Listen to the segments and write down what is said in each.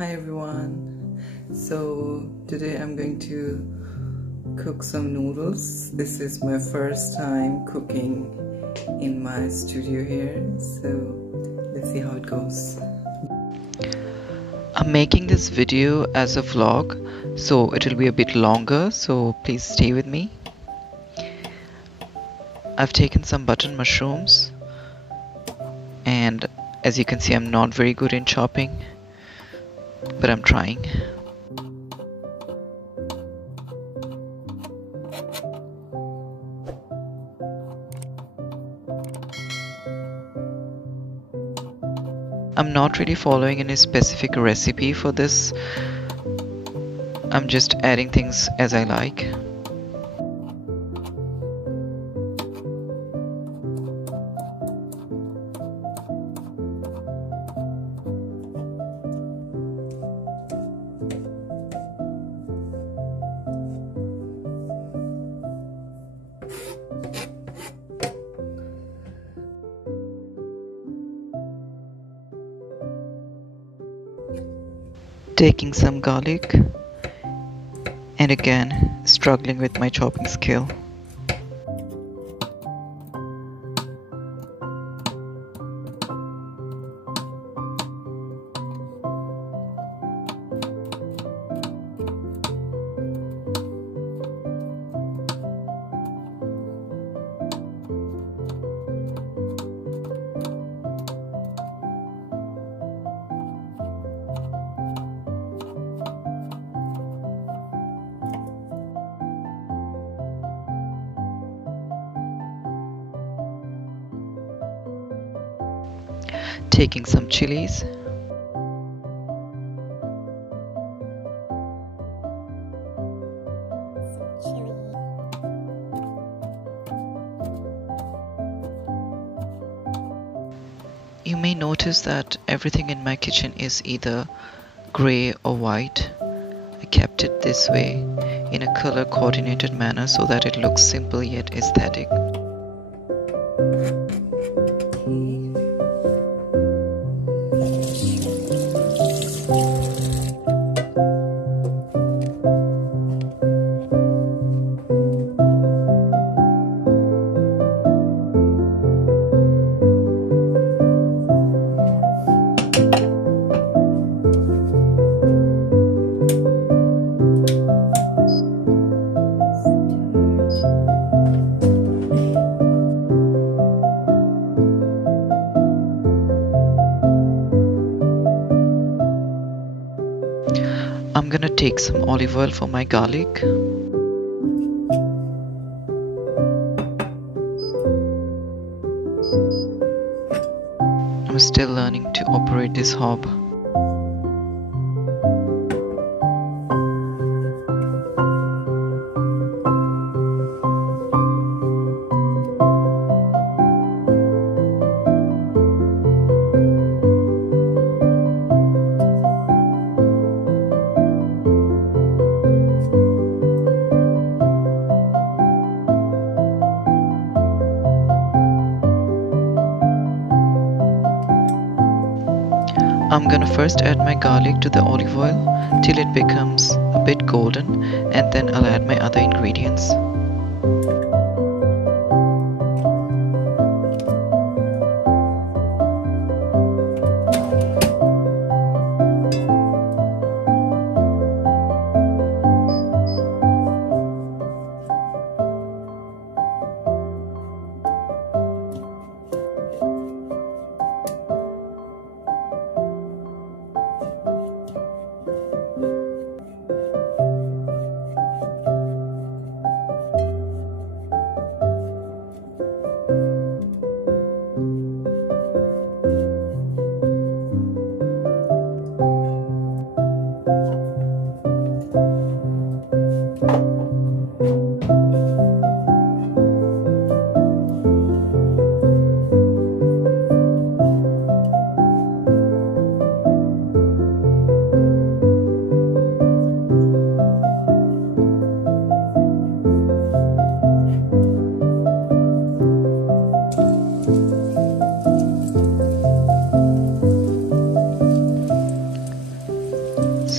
Hi everyone. So today I'm going to cook some noodles. This is my first time cooking in my studio here, so let's see how it goes. I'm making this video as a vlog, so it will be a bit longer, so please stay with me. I've taken some button mushrooms, and as you can see, I'm not very good in chopping, but I'm trying. I'm not really following any specific recipe for this. I'm just adding things as I like. Taking some garlic, and again struggling with my chopping skill. Taking some chilies, you may notice that everything in my kitchen is either grey or white. I kept it this way in a color coordinated manner so that it looks simple yet aesthetic. I'm gonna take some olive oil for my garlic. I'm still learning to operate this hob. I'm gonna first add my garlic to the olive oil till it becomes a bit golden, and then I'll add my other ingredients.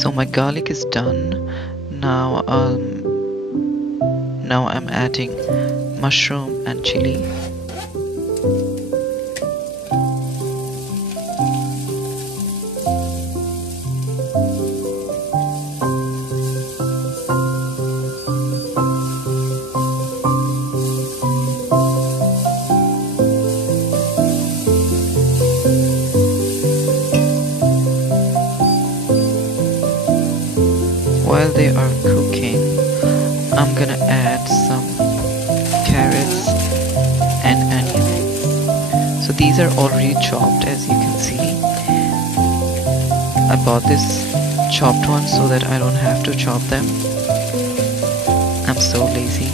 So my garlic is done. Now I'm adding mushroom and chili. While they are cooking, I'm gonna add some carrots and onions. So these are already chopped, as you can see. I bought this chopped one so that I don't have to chop them. I'm so lazy.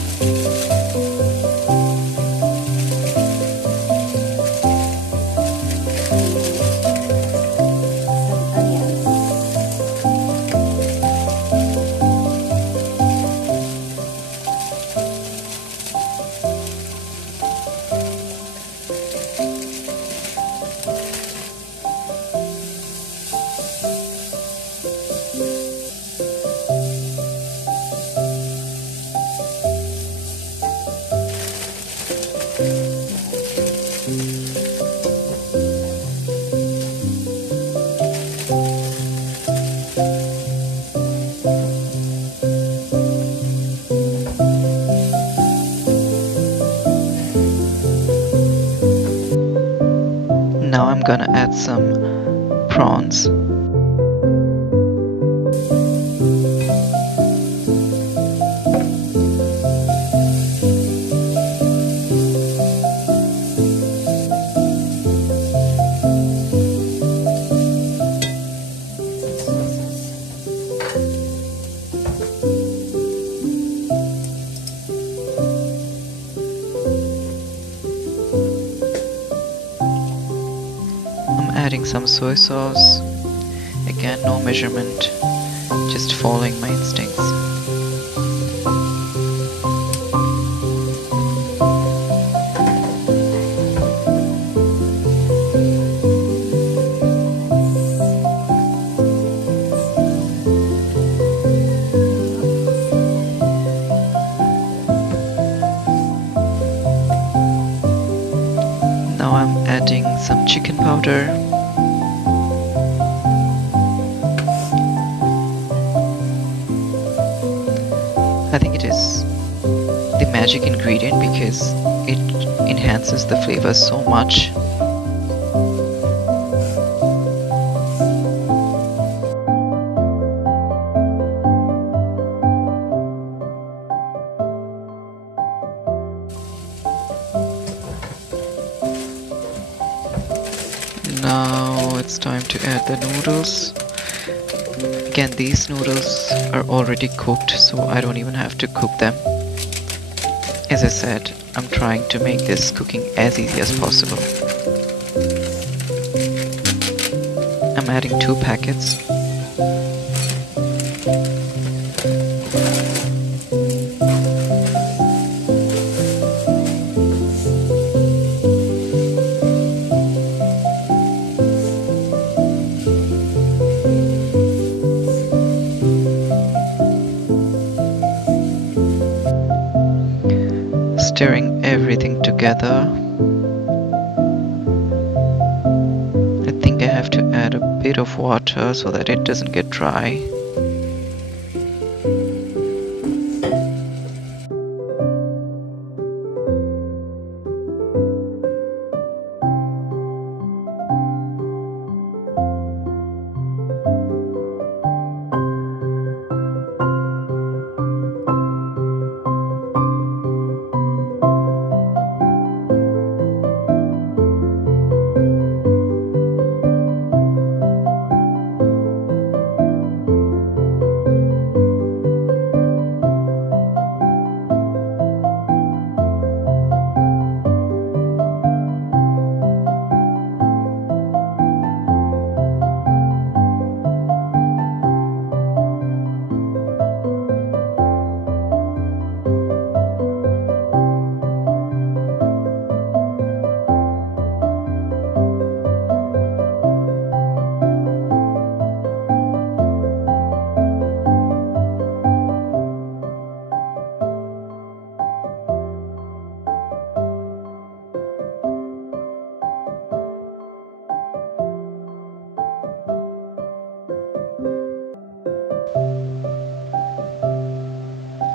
Now I'm gonna add some prawns. Adding some soy sauce. Again, no measurement, just following my instincts. Now I'm adding some chicken powder. I think it is the magic ingredient because it enhances the flavor so much. Now it's time to add the noodles. Again, these noodles are already cooked, so I don't even have to cook them. As I said, I'm trying to make this cooking as easy as possible. I'm adding 2 packets. Stirring everything together. I think I have to add a bit of water so that it doesn't get dry.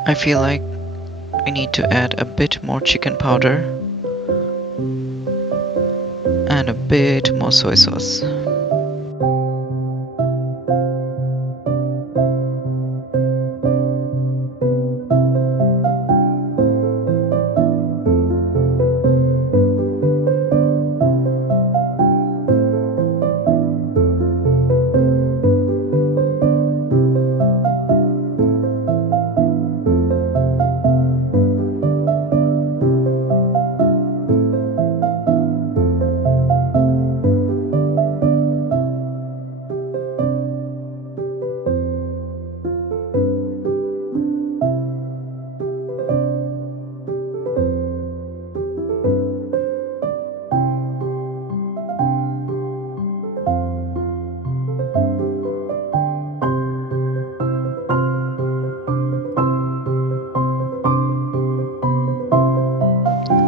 I feel like I need to add a bit more chicken powder and a bit more soy sauce.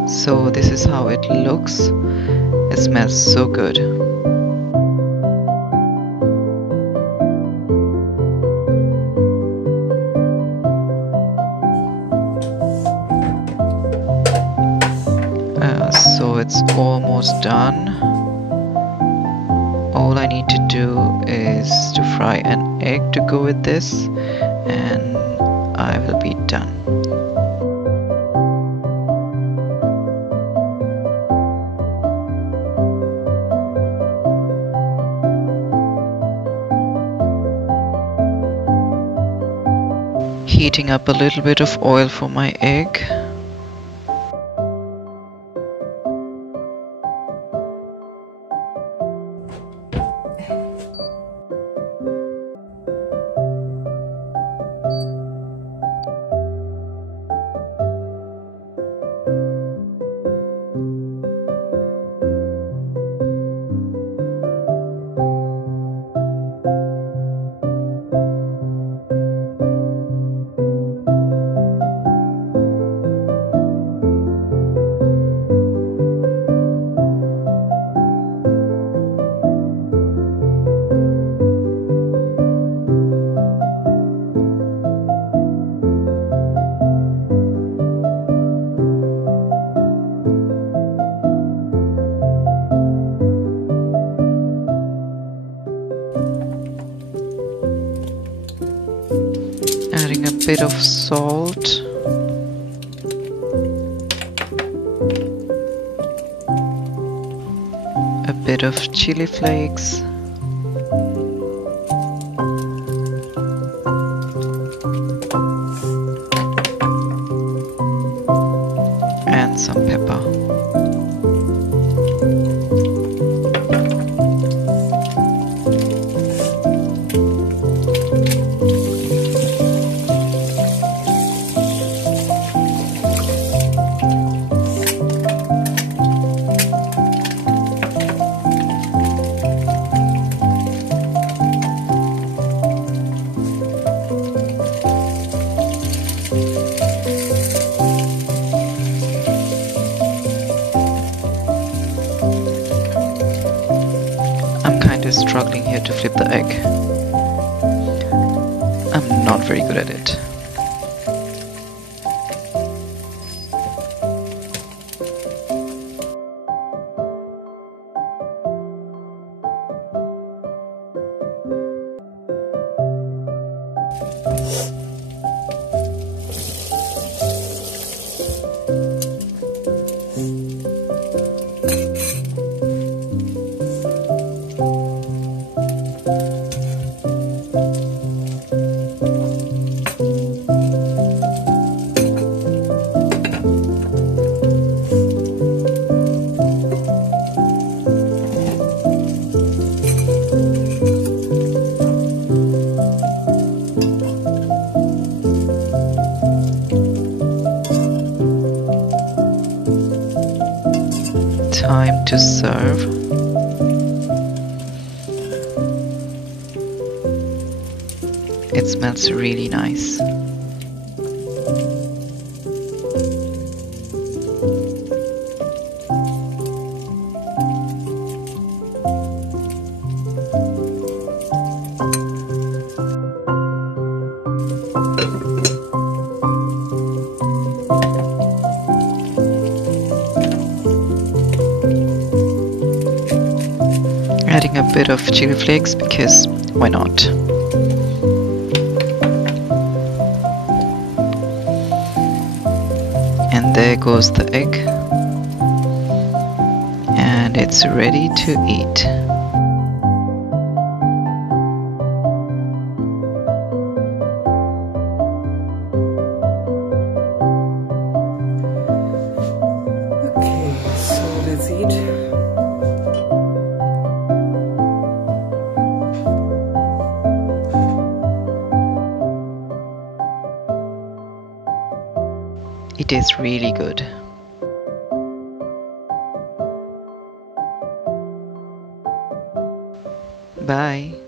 So this is how it looks. It smells so good. So it's almost done. All I need to do is to fry an egg to go with this, and I will be done. Heating up a little bit of oil for my egg. Adding a bit of salt, a bit of chili flakes, and some pepper. Struggling here to flip the egg. I'm not very good at it. Time to serve. It smells really nice. bit of chili flakes because why not? And there goes the egg, and it's ready to eat. Okay, so let's eat. It is really good. Bye.